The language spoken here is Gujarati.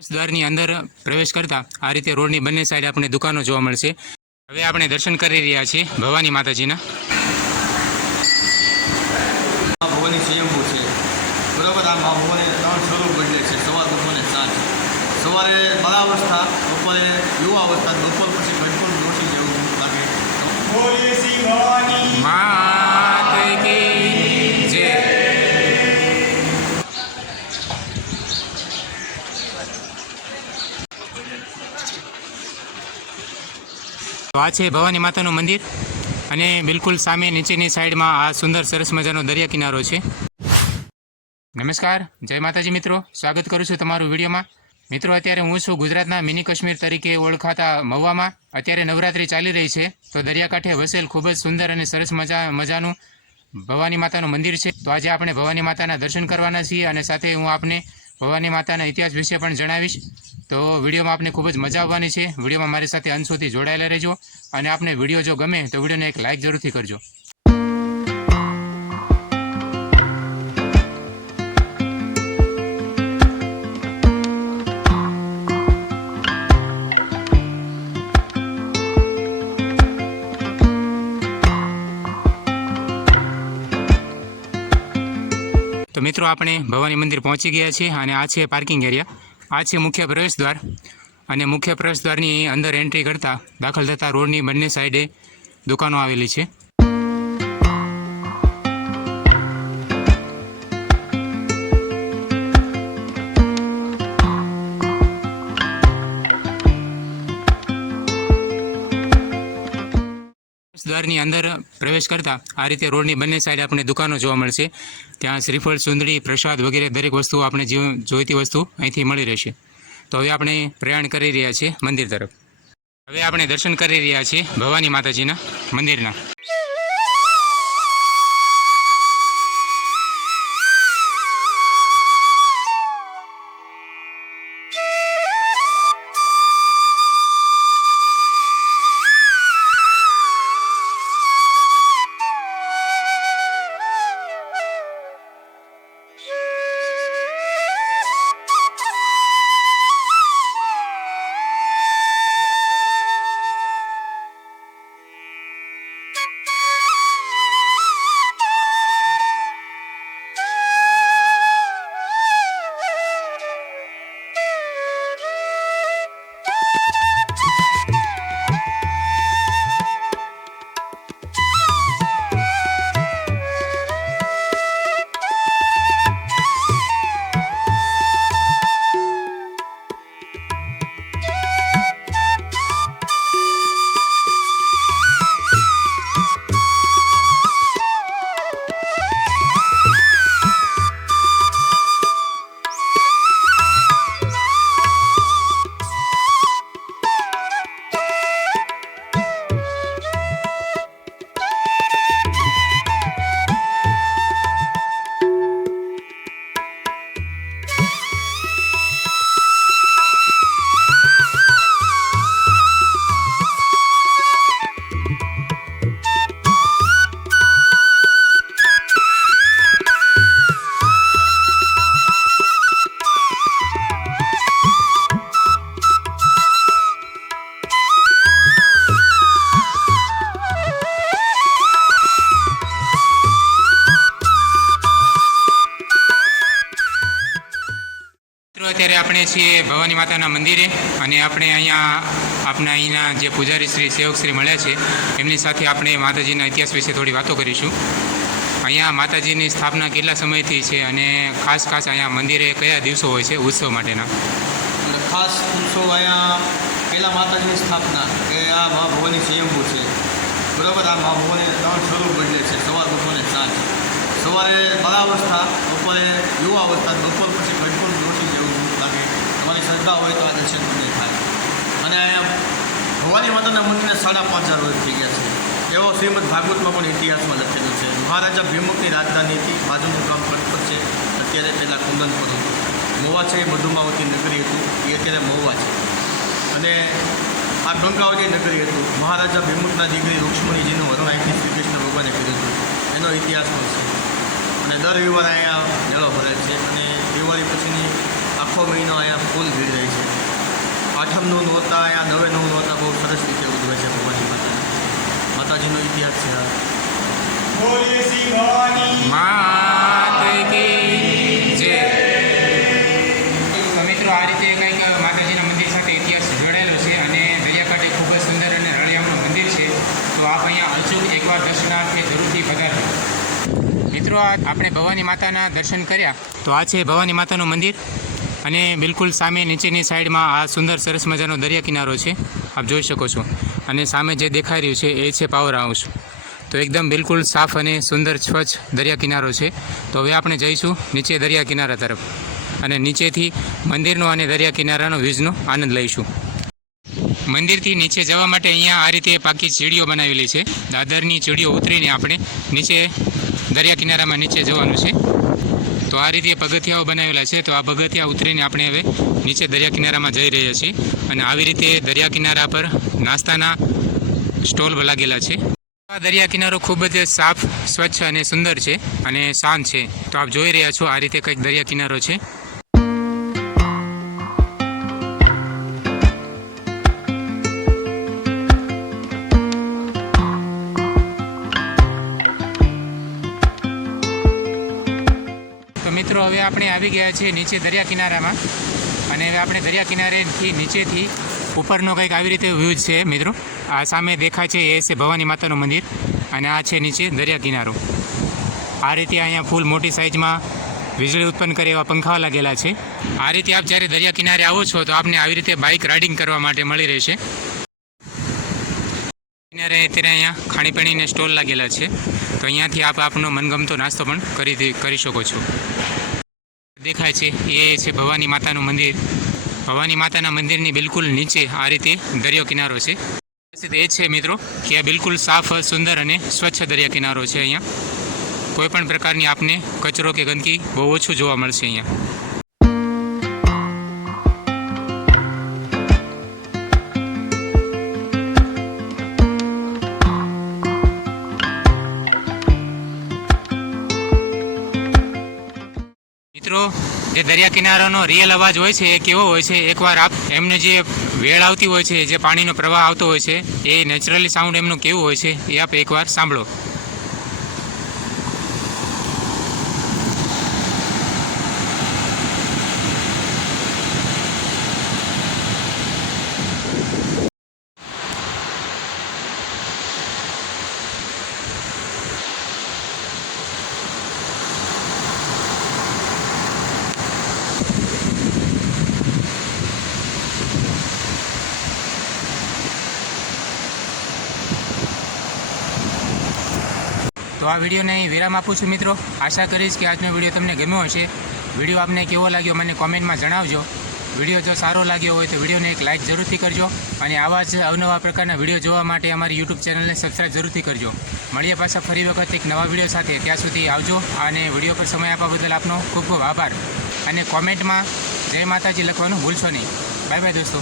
દ્વારની અંદર પ્રવેશ કરતા આ રીતે રોડની બંને સાઈડ આપણે દુકાનો જોવા મળશે. હવે આપણે દર્શન કરી રહ્યા છીએ ભવાની માતાજીના. ભવાની સ્વયંભૂ છે બરાબર. આ મા ભવાની 3 સ્વરૂપ બદલે છે, સવાર બપોર અને સાંજ. સવારે બાળાવસ્થા, બપોરે યુવાવસ્થા, બપોર પછી ભરપૂર ડોસી જેવું લાગે. માત કી જય. તો આ છે ભવાની માતાનું મંદિર અને બિલકુલ સામે નીચેની સાઈડમાં આ સુંદર સરસ મજાનો દરિયા કિનારો છે. નમસ્કાર, જય માતાજી મિત્રો, સ્વાગત કરું છું તમારું વિડીયોમાં. મિત્રો, અત્યારે હું છું ગુજરાતના મિની કાશ્મીર તરીકે ઓળખાતા મહુવામાં. અત્યારે નવરાત્રિ ચાલી રહી છે, તો દરિયાકાંઠે વસેલ ખૂબ જ સુંદર અને સરસ મજાનું ભવાની માતાનું મંદિર છે. તો આજે આપણે ભવાની માતાના દર્શન કરવાના છીએ અને સાથે હું આપને ભવાની માતાના ઇતિહાસ વિશે પણ જણાવીશ. તો વિડીયોમાં આપને ખૂબ જ મજા આવવાની છે. વિડીયોમાં મારી સાથે અંત સુધી જોડાયેલા રહેજો અને આપને વિડીયો જો ગમે તો વિડીયોને એક લાઇક જરૂરથી કરજો. તો મિત્રો, આપણે ભવાની મંદિર પહોંચી ગયા છીએ અને આ છે પાર્કિંગ એરિયા. આ છે મુખ્ય પ્રવેશદ્વાર અને મુખ્ય પ્રવેશદ્વારની અંદર એન્ટ્રી કરતાં દાખલ થતાં રોડની બંને સાઈડે દુકાનો આવેલી છે. દ્વારની અંદર પ્રવેશ કરતા આ રીતે રોડની બંને સાઈડ આપણે દુકાનો જોવા મળશે. ત્યાં શ્રીફળ, સુંદડી, પ્રસાદ વગેરે દરેક વસ્તુ આપણે જોઈતી વસ્તુ અહીંથી મળી રહેશે. તો હવે આપણે પ્રયાણ કરી રહ્યા છીએ મંદિર તરફ. હવે આપણે દર્શન કરી રહ્યા છીએ ભવાની માતાજીના મંદિરના. અત્યારે આપણે છીએ ભવાની માતાના મંદિરે અને આપણે અહીંના જે પૂજારી શ્રી સેવક શ્રી મળ્યા છે એમની સાથે આપણે માતાજીના ઇતિહાસ વિશે થોડી વાતો કરીશું. અહીંયા માતાજીની સ્થાપના કેટલા સમયથી છે અને ખાસ અહીંયા મંદિરે કયા દિવસો હોય છે ઉત્સવ માટેના? ખાસ ઉત્સવ અહીંયા પહેલાં માતાજીની સ્થાપના કે આ મા ભવાની સ્વયંભૂ છે બરાબર. આ મા ભવાની 3 સ્વરૂપ બદલે છે, સવાર બપોર અને સાંજ. સવારે બાળાવસ્થા, બપોરે યુવાવસ્થા, બપોર પછી ભરપૂર ડોસી જેવું લાગે. તમારી શ્રદ્ધા હોય તો આ દર્શન તમને થાય. અને ભવાની માતાના મંદિરને 5,500 વર્ષ થઈ ગયા છે. એવો શ્રીમદ ભાગવતમાં પણ ઇતિહાસમાં લખેલું છે. મહારાજા ભીમુખની રાજધાનીથી બાજુનું ગામ પટપટ છે. અત્યારે પહેલાં કુંદનપુર હતું. મહુવા છે એ મધુમાવતી નગરી હતું, એ અત્યારે મહુવા છે. અને આ ગંગાવતી નગરી હતું. મહારાજા ભીમુખના દીકરી રૂક્ષ્મણીજીનું વરણ અહીંથી શ્રી કૃષ્ણ ભગવાને કર્યું હતું. એનો ઇતિહાસ પણ છે. અને દર રવિવારે અહીંયા મેળો ભરાય છે અને દિવાળી પછીની આખો મહિનો અહીંયા ફૂલ ભીડ રહે છે. સરસ રીતે ઉજવે છે ભવાની માતાજીનો ઇતિહાસ છે આ. માત કી જય. તો મિત્રો આ રીતે કંઈક માતાજીના મંદિર સાથે ઇતિહાસ જોડાયેલો છે અને દરિયાકાંઠે ખૂબ જ સુંદર અને રળિયામણું મંદિર છે. તો આપ અહીંયા અચૂક એકવાર દર્શનાર્થે જરૂરથી પધારજો. મિત્રો આપણે ભવાની માતાના દર્શન કર્યા. તો આ છે ભવાની માતાનું મંદિર અને બિલકુલ સામે નીચેની સાઈડમાં આ સુંદર સરસ મજાનો દરિયા કિનારો છે, આપ જોઈ શકો છો. અને સામે જે દેખાઈ રહ્યું છે એ છે પાવર હાઉસ. તો એકદમ બિલકુલ સાફ અને સુંદર સ્વચ્છ દરિયા કિનારો છે. તો હવે આપણે જઈશું નીચે દરિયા કિનારા તરફ અને નીચેથી મંદિરનો અને દરિયા કિનારાનો વ્યૂઝનો આનંદ લઈશું. મંદિરથી નીચે જવા માટે અહીંયા આ રીતે પાકી સીડીઓ બનાવેલી છે. દાદરની સીડીઓ ઉતરીને આપણે નીચે દરિયા કિનારામાં નીચે જવાનું છે. તો આ રીતે પગથિયાઓ બનાવેલા છે. તો આ પગથિયા ઉતરીને આપણે હવે નીચે દરિયા કિનારામાં જઈ રહ્યા છીએ. અને આવી રીતે દરિયા કિનારા પર નાસ્તાના સ્ટોલ લાગેલા છે. આ દરિયા કિનારો ખૂબ જ સાફ, સ્વચ્છ અને સુંદર છે અને શાંત છે. તો આપ જોઈ રહ્યા છો આ રીતે કંઈક દરિયા કિનારો છે. તો મિત્રો હવે આપણે આવી ગયા છીએ નીચે દરિયા કિનારામાં અને હવે આપણે દરિયા કિનારેથી નીચેથી ઉપરનો કંઈક આવી રીતે વ્યૂઝ છે. મિત્રો આ સામે દેખાય છે એ છે ભવાની માતાનું મંદિર અને આ છે નીચે દરિયા કિનારો. આ રીતે અહીંયા ફૂલ મોટી સાઇઝમાં વીજળી ઉત્પન્ન કરે એવા પંખાઓ લાગેલા છે. આ રીતે આપ જ્યારે દરિયા કિનારે આવો છો તો આપને આવી રીતે બાઇક રાઇડિંગ કરવા માટે મળી રહેશે. કિનારે અત્યારે અહીંયા ખાણીપીણીને સ્ટોલ લાગેલા છે. તો અહીંયાથી આપ આપનો મનગમતો નાસ્તો પણ કરી શકો છો. દેખાય છે એ છે ભવાની માતાનું મંદિર. ભવાની માતાના મંદિરની બિલકુલ નીચે આ રીતે દરિયો કિનારો છે. એ છે મિત્રો કે આ બિલકુલ સાફ, સુંદર અને સ્વચ્છ દરિયા કિનારો છે. અહીંયા કોઈ પણ પ્રકારની આપને કચરો કે ગંદકી બહુ ઓછું જોવા મળશે અહીંયા. મિત્રો જે દરિયા કિનારાનો રિયલ અવાજ હોય છે એ કેવો હોય છે, એકવાર આપ એમને જે વેળ આવતી હોય છે, જે પાણીનો પ્રવાહ આવતો હોય છે, એ નેચરલી સાઉન્ડ એમનું કેવું હોય છે એ આપ એકવાર સાંભળો. તો આ વિડીયોને અહીં વિરામ આપું છું મિત્રો. આશા કરીશ કે આજનો વિડીયો તમને ગમ્યો હશે. વિડીયો આપને કેવો લાગ્યો મને કોમેન્ટમાં જણાવજો. વિડીયો જો સારો લાગ્યો હોય તો વિડીયોને એક લાઇક જરૂરથી કરજો અને આવા જ અવનવા પ્રકારના વિડીયો જોવા માટે અમારી યુટ્યુબ ચેનલને સબસ્ક્રાઈબ જરૂરથી કરજો. મળીએ પાછા ફરી વખત એક નવા વિડીયો સાથે. ત્યાં સુધી આવજો અને વિડીયો પર સમય આપવા બદલ આપનો ખૂબ ખૂબ આભાર. અને કોમેન્ટમાં જય માતાજી લખવાનું ભૂલશો નહીં. બાય બાય દોસ્તો.